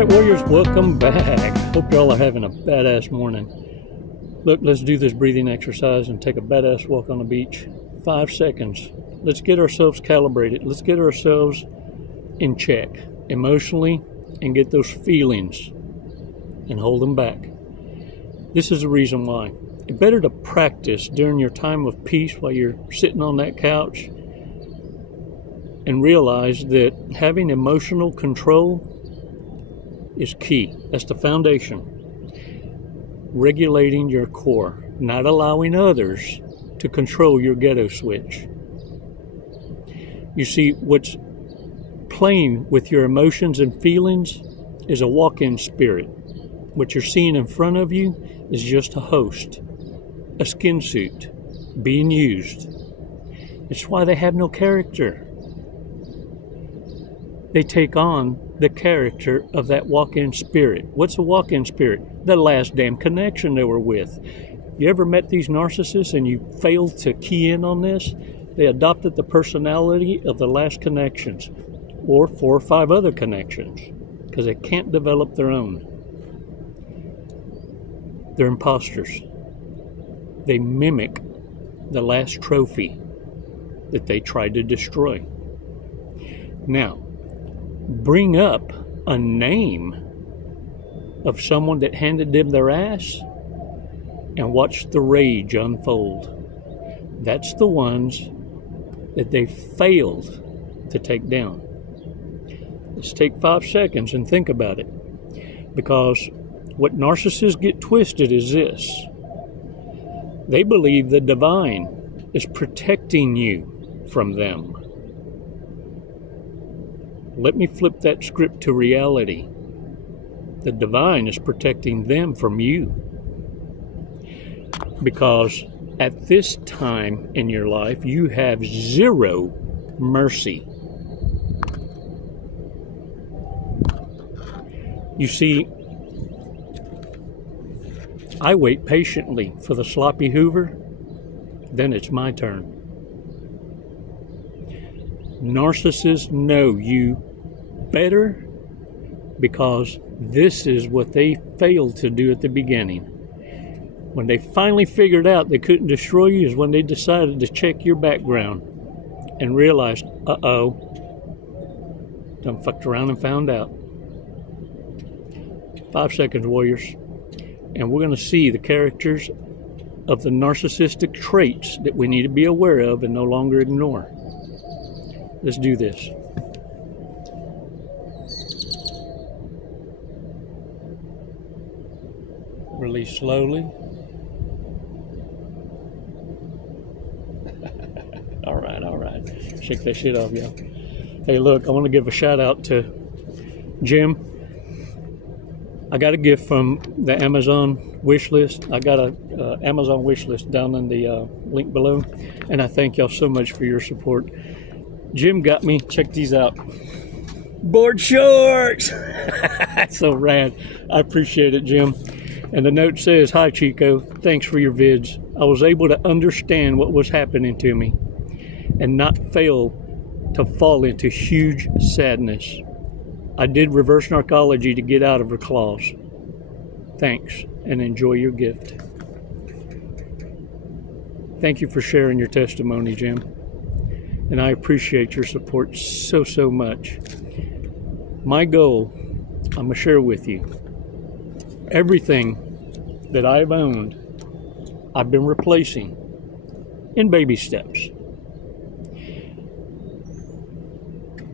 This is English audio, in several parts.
right, Warriors, welcome back. Hope y'all are having a badass morning. Look, let's do this breathing exercise and take a badass walk on the beach. 5 seconds. Let's get ourselves calibrated. Let's get ourselves in check emotionally and get those feelings and hold them back. This is the reason why. It's better to practice during your time of peace while you're sitting on that couch and realize that having emotional control is key. That's the foundation. Regulating your core, not allowing others to control your ghetto switch. You see, what's playing with your emotions and feelings is a walk-in spirit. What you're seeing in front of you is just a host, a skin suit being used. It's why they have no character. They take on the character of that walk-in spirit. What's a walk-in spirit? The last damn connection they were with. You ever met these narcissists and you failed to key in on this? They adopted the personality of the last connections, or 4 or 5 other connections, because they can't develop their own. They're imposters. They mimic the last trophy that they tried to destroy. Now, bring up a name of someone that handed them their ass and watch the rage unfold. That's the ones that they failed to take down. Let's take 5 seconds and think about it, because what narcissists get twisted is this. They believe the divine is protecting you from them. Let me flip that script to reality. The divine is protecting them from you. Because at this time in your life, you have 0 mercy. You see, I wait patiently for the sloppy Hoover, then it's my turn. Narcissists know you better because this is what they failed to do at the beginning. When they finally figured out they couldn't destroy you is when they decided to check your background and realized, uh-oh, done fucked around and found out. 5 seconds, Warriors. And we're going to see the characters of the narcissistic traits that we need to be aware of and no longer ignore. Let's do this. Release slowly. All right. Shake that shit off, y'all. Hey, look, I want to give a shout out to Jim. I got a gift from the Amazon wish list. I got a Amazon wish list down in the link below, and I thank y'all so much for your support. Jim got me, check these out, board shorts. That's so rad. I appreciate it, Jim. And the note says, "Hi Chico, thanks for your vids. I was able to understand what was happening to me and not fail to fall into huge sadness. I did reverse narcology to get out of her claws. Thanks, and enjoy your gift." Thank you for sharing your testimony, Jim. And I appreciate your support so much. My goal, I'm going to share with you. Everything that I've owned, I've been replacing in baby steps.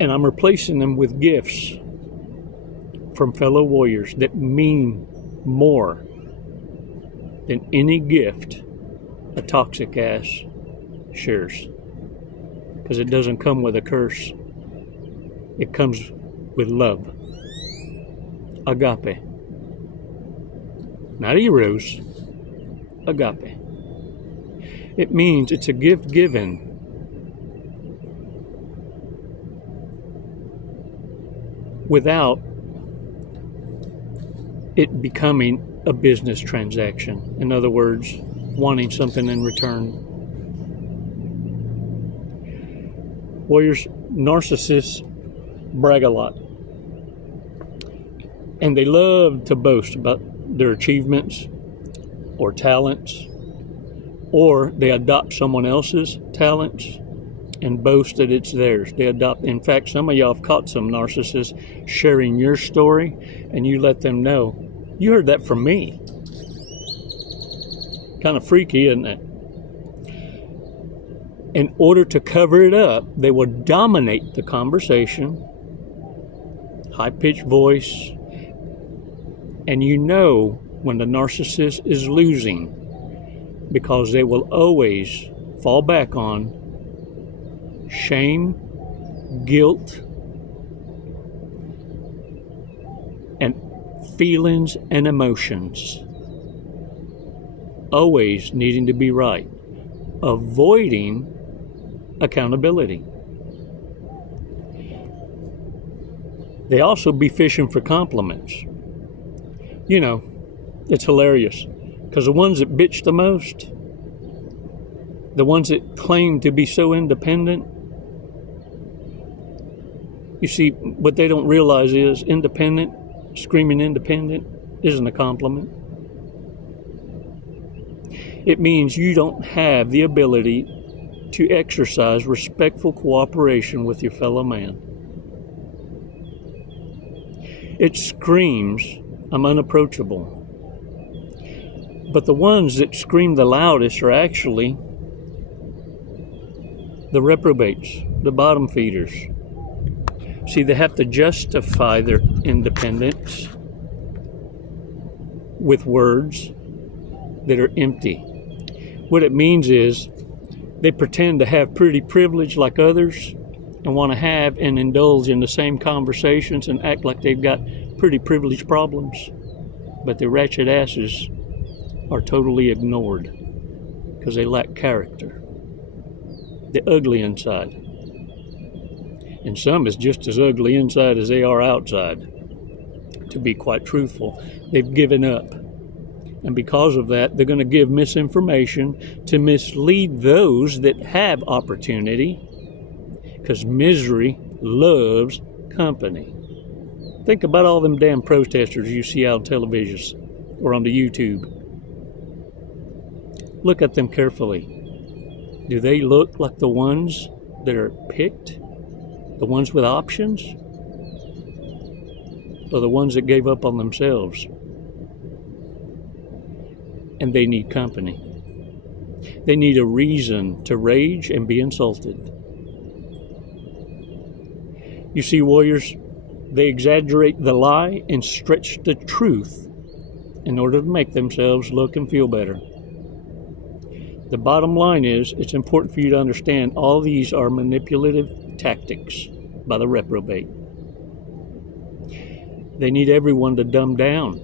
And I'm replacing them with gifts from fellow warriors that mean more than any gift a toxic ass shares. Because it doesn't come with a curse. It comes with love. Agape. Not eros. Agape. It means it's a gift given without it becoming a business transaction. In other words, wanting something in return. Warriors, narcissists brag a lot. And they love to boast about their achievements or talents, or they adopt someone else's talents and boast that it's theirs. They adopt. In fact, some of y'all have caught some narcissists sharing your story, and you let them know, you heard that from me. Kind of freaky, isn't it? In order to cover it up, they will dominate the conversation, high-pitched voice, and you know when the narcissist is losing, because they will always fall back on shame, guilt, and feelings and emotions. Always needing to be right. Avoiding accountability. They also be fishing for compliments. You know, it's hilarious, because the ones that bitch the most, the ones that claim to be so independent, you see, what they don't realize is independent, screaming independent, isn't a compliment. It means you don't have the ability to exercise respectful cooperation with your fellow man. It screams, I'm unapproachable. But the ones that scream the loudest are actually the reprobates, the bottom feeders. See, they have to justify their independence with words that are empty. What it means is they pretend to have pretty privilege like others and want to have and indulge in the same conversations and act like they've got pretty privileged problems. But their ratchet asses are totally ignored because they lack character. They're ugly inside. And some is just as ugly inside as they are outside. To be quite truthful, they've given up. And because of that, they're going to give misinformation to mislead those that have opportunity, because misery loves company. Think about all them damn protesters you see out on television or on the YouTube. Look at them carefully. Do they look like the ones that are picked? The ones with options? Or the ones that gave up on themselves? And they need company. They need a reason to rage and be insulted. You see, warriors, they exaggerate the lie and stretch the truth in order to make themselves look and feel better. The bottom line is, it's important for you to understand all these are manipulative tactics by the reprobate. They need everyone to dumb down.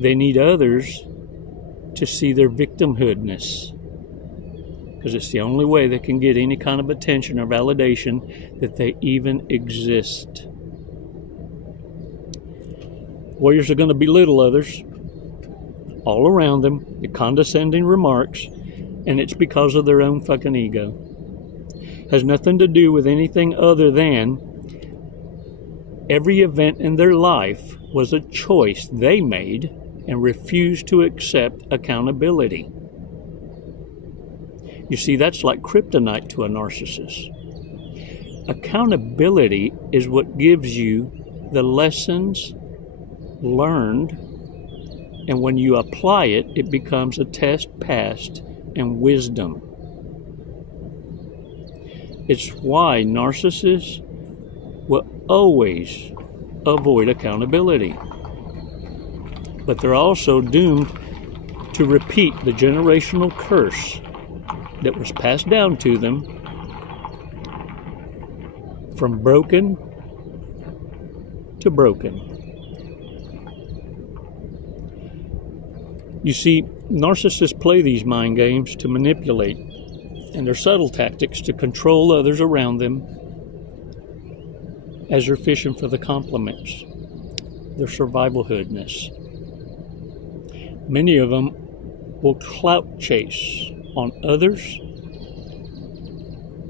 They need others to see their victimhoodness, because it's the only way they can get any kind of attention or validation that they even exist. Warriors are going to belittle others all around them, the condescending remarks, and it's because of their own fucking ego. Has nothing to do with anything other than every event in their life was a choice they made and refuse to accept accountability. You see, that's like kryptonite to a narcissist. Accountability is what gives you the lessons learned, and when you apply it, it becomes a test passed and wisdom. It's why narcissists will always avoid accountability. But they're also doomed to repeat the generational curse that was passed down to them from broken to broken. You see, narcissists play these mind games to manipulate, and their subtle tactics to control others around them as they're fishing for the compliments, their survivalhoodness. Many of them will clout chase on others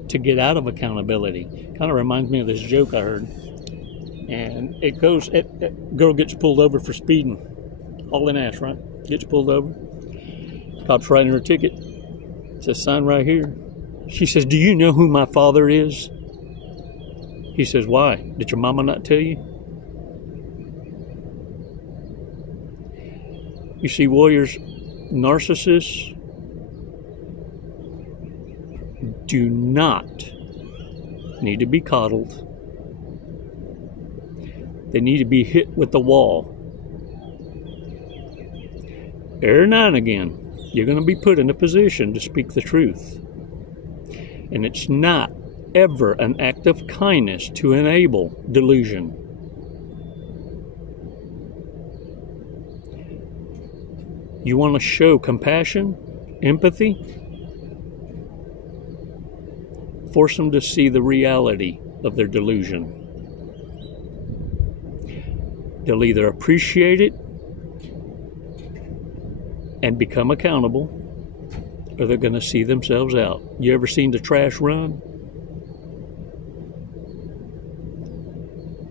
to get out of accountability. Kind of reminds me of this joke I heard. And girl gets pulled over for speeding. Hauling ass, right? Gets pulled over. Cop's writing her ticket. It says, sign right here. She says, do you know who my father is? He says, why? Did your mama not tell you? You see, warriors, narcissists do not need to be coddled. They need to be hit with the wall. Every now and again, you're going to be put in a position to speak the truth. And it's not ever an act of kindness to enable delusion. You want to show compassion, empathy? Force them to see the reality of their delusion. They'll either appreciate it and become accountable, or they're going to see themselves out. You ever seen the trash run?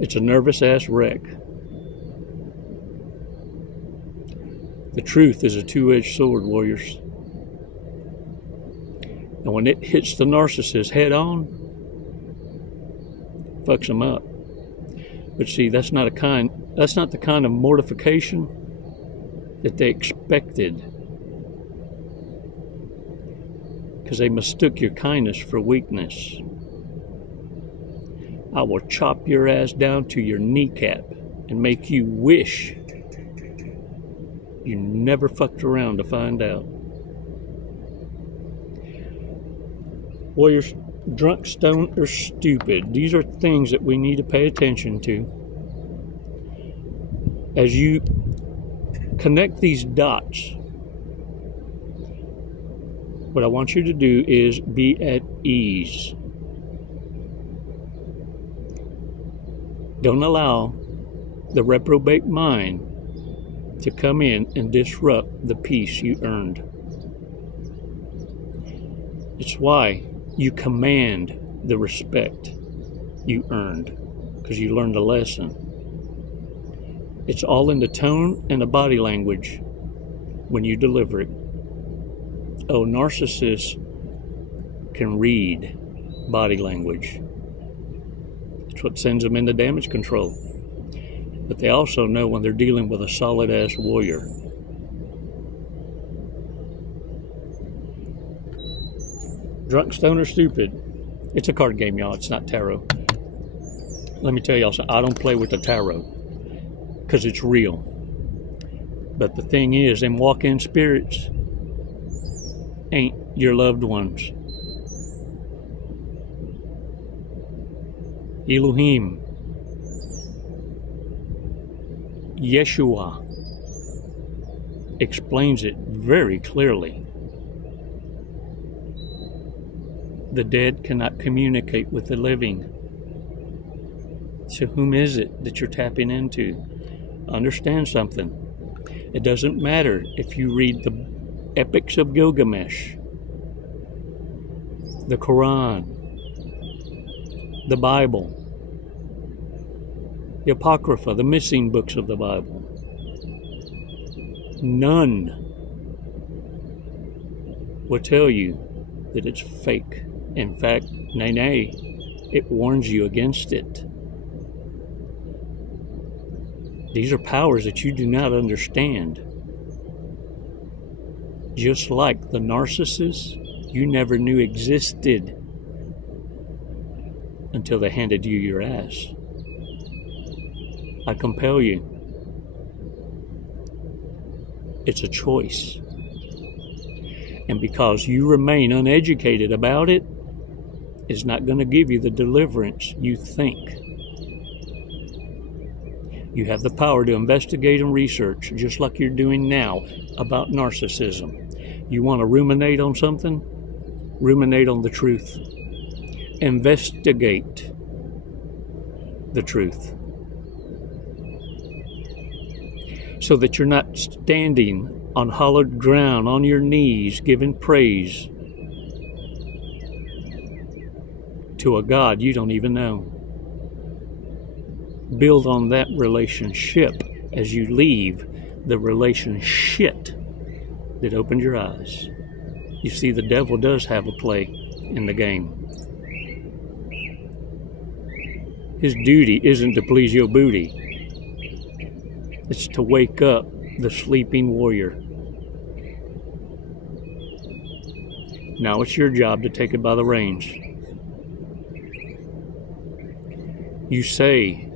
It's a nervous-ass wreck. The truth is a two-edged sword, warriors. And when it hits the narcissist head on, fucks them up. But see, that's not the kind of mortification that they expected, because they mistook your kindness for weakness. I will chop your ass down to your kneecap and make you wish you never fucked around to find out. Warriors, drunk, stoned, or stupid, these are things that we need to pay attention to. As you connect these dots, what I want you to do is be at ease. Don't allow the reprobate mind to come in and disrupt the peace you earned. It's why you command the respect you earned, because you learned a lesson. It's all in the tone and the body language when you deliver it. Oh, narcissists can read body language. It's what sends them into damage control. But they also know when they're dealing with a solid-ass warrior. Drunk, stoner, stupid. It's a card game, y'all. It's not tarot. Let me tell y'all something. I don't play with the tarot because it's real. But the thing is, them walk-in spirits ain't your loved ones. Elohim, Yeshua explains it very clearly. The dead cannot communicate with the living. So whom is it that you're tapping into? Understand something. It doesn't matter if you read the epics of Gilgamesh, the Quran, the Bible, the Apocrypha, the missing books of the Bible. None will tell you that it's fake. In fact, nay, it warns you against it. These are powers that you do not understand. Just like the narcissists you never knew existed until they handed you your ass. I compel you. It's a choice. And because you remain uneducated about it, it's not going to give you the deliverance you think. You have the power to investigate and research, just like you're doing now, about narcissism. You want to ruminate on something? Ruminate on the truth. Investigate the truth. So that you're not standing on hollowed ground, on your knees, giving praise to a God you don't even know. Build on that relationship as you leave the relationship that opened your eyes. You see, the devil does have a play in the game. His duty isn't to please your booty. It's to wake up the sleeping warrior. Now it's your job to take it by the reins. You say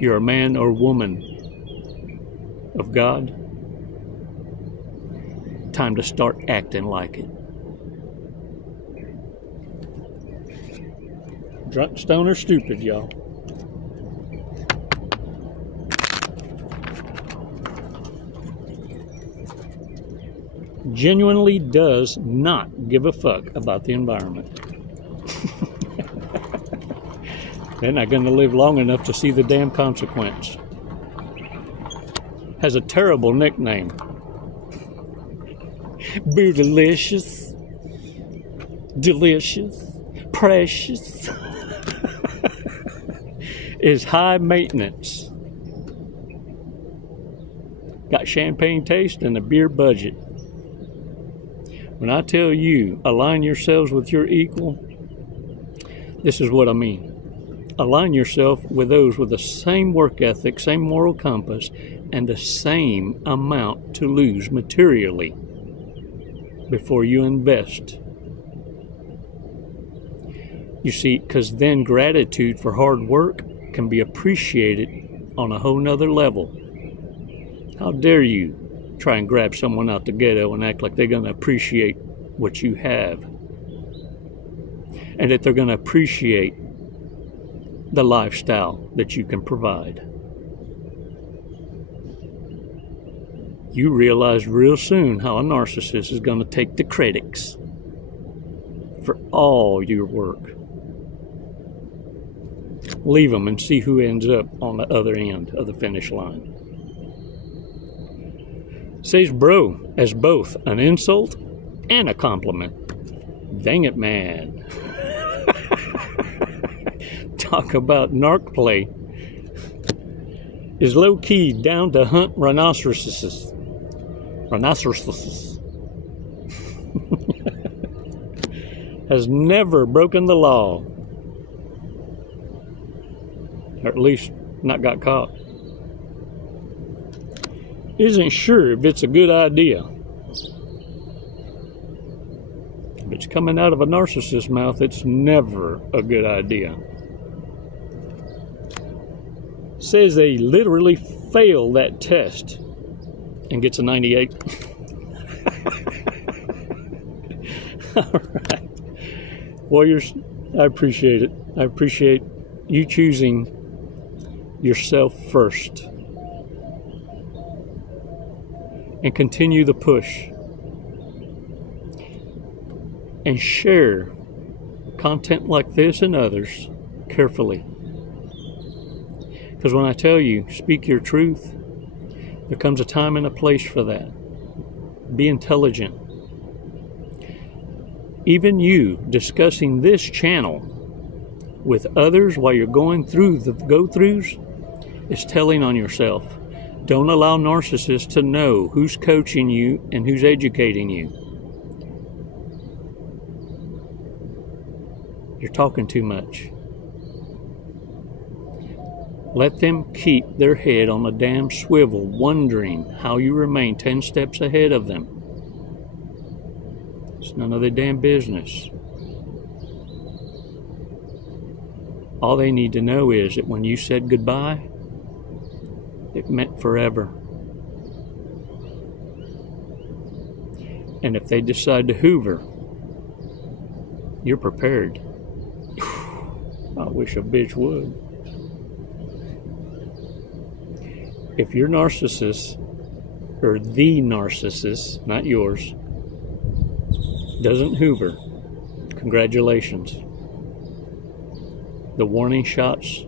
you're a man or woman of God. Time to start acting like it. Drunk, stone, or stupid, y'all. Genuinely does not give a fuck about the environment. They're not going to live long enough to see the damn consequence. Has a terrible nickname. Bootylicious. Delicious. Precious. Is high maintenance. Got champagne taste and a beer budget. When I tell you, align yourselves with your equal, this is what I mean. Align yourself with those with the same work ethic, same moral compass, and the same amount to lose materially before you invest. You see, because then gratitude for hard work can be appreciated on a whole nother level. How dare you try and grab someone out the ghetto and act like they're going to appreciate what you have, and that they're going to appreciate the lifestyle that you can provide. You realize real soon how a narcissist is going to take the credits for all your work. Leave them and see who ends up on the other end of the finish line. Says bro as both an insult and a compliment. Dang it, man. Talk about narc play. Is low-key down to hunt rhinoceroses. Has never broken the law. Or at least not got caught. Isn't sure if it's a good idea. If it's coming out of a narcissist's mouth, it's never a good idea. Says they literally fail that test and gets a 98. All right. Warriors, I appreciate it. I appreciate you choosing yourself first. And continue the push. And share content like this and others carefully. Because when I tell you, speak your truth, there comes a time and a place for that. Be intelligent. Even you discussing this channel with others while you're going through the go-throughs is telling on yourself. Don't allow narcissists to know who's coaching you and who's educating you. You're talking too much. Let them keep their head on a damn swivel, wondering how you remain 10 steps ahead of them. It's none of their damn business. All they need to know is that when you said goodbye, it meant forever. And if they decide to hoover, you're prepared. I wish a bitch would. If your narcissist, or the narcissist, not yours, doesn't hoover, congratulations. The warning shots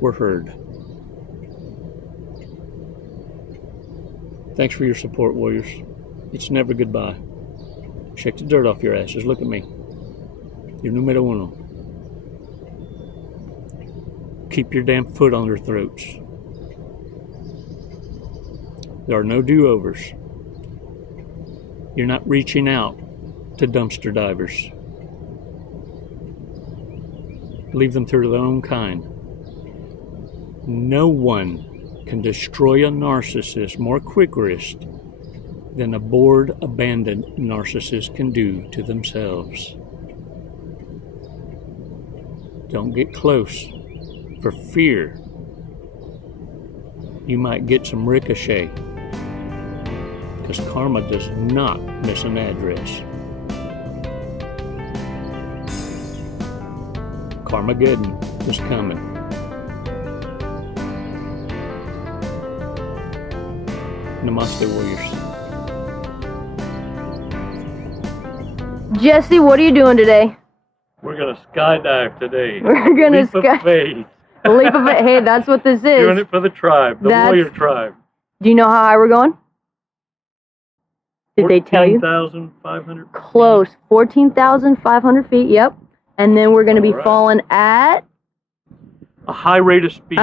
were heard. Thanks for your support, warriors. It's never goodbye. Shake the dirt off your asses. Look at me. You're numero uno. keep your damn foot on their throats. There are no do-overs. You're not reaching out to dumpster divers. Leave them to their own kind. No one can destroy a narcissist more quick wrist than a bored, abandoned narcissist can do to themselves. Don't get close, for fear you might get some ricochet, because karma does not miss an address. Carmageddon is coming. Namaste, warriors. Jesse, what are you doing today? We're gonna skydive today. We're gonna Leap of faith. Leap of faith. Hey, that's what this is. Doing it for the tribe, the warrior tribe. Do you know how high we're going? Did they tell you? 14,500 feet. Close. 14,500 feet, yep. And then we're going to be falling at... a high rate of speed.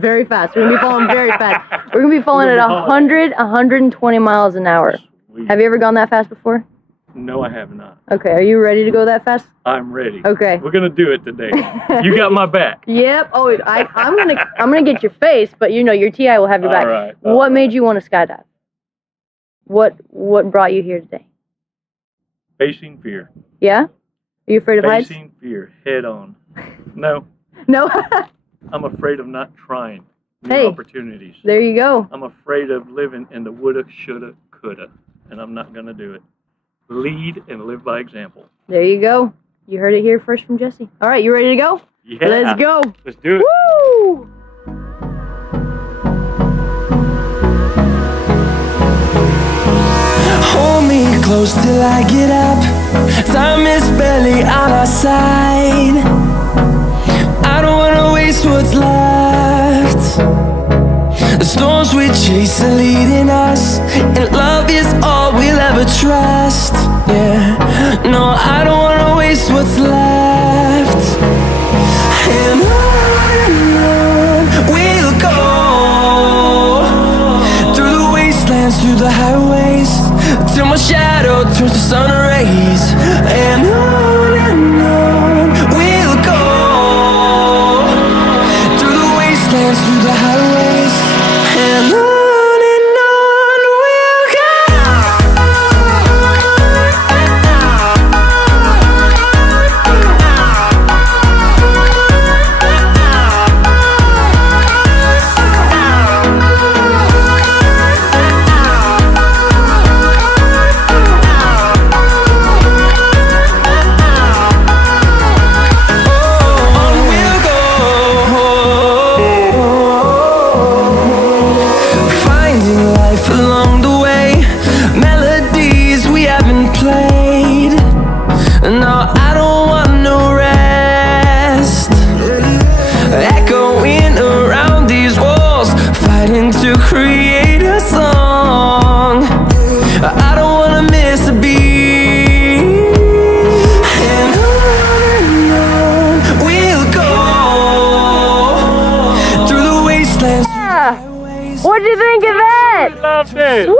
Very fast. We're going to be falling very fast. We're going to be falling at 120 miles an hour. Sweet. Have you ever gone that fast before? No, I have not. Okay, are you ready to go that fast? I'm ready. Okay. We're gonna do it today. You got my back. Yep. Oh, I'm gonna get your face, but you know your TI will have your back. All right. What made you want to skydive? What brought you here today? Facing fear. Yeah? Are you afraid of heights? Facing fear head on. No. No. I'm afraid of not trying new opportunities. There you go. I'm afraid of living in the woulda, shoulda, coulda, and I'm not gonna do it. Lead and live by example. There you go. You heard it here first from Jesse. All right, you ready to go? Yeah. Let's go. Let's do it. Woo! Hold me close till I get up. Time is barely on our side. I don't wanna waste what's left. The storms we chase are leading us, and love is all we'll ever trust. Yeah, no, I don't wanna waste what's left. And on we'll go, through the wastelands, through the highways, till my shadow turns to sun rays. And on we'll go, through the wastelands, through the highways, and on we'll go. No, I don't want no rest. Echoing around these walls, fighting to create a song. I don't wanna miss a beat. And on we'll go, through the wastelands. What'd you think of that? I loved it. Woo!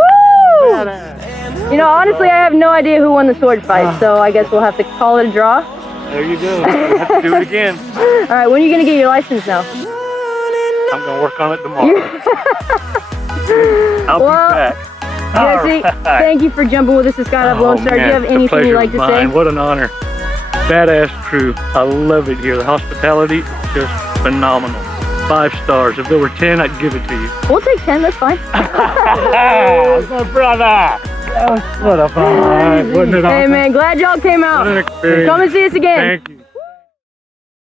You know, honestly, I have no idea who won the sword fight, so I guess we'll have to call it a draw. There you go. We'll have to do it again. All right, when are you going to get your license now? I'm going to work on it tomorrow. I'll be back. Jesse, thank you for jumping with us to Skydive Lone Star. Do you have anything you'd like to say? What an honor. Badass crew. I love it here. The hospitality is just phenomenal. 5 stars. If there were 10, I'd give it to you. We'll take 10, that's fine. My brother. What a fun. Wasn't it awesome? Hey man, glad y'all came out. What an experience. Come and see us again. Thank you.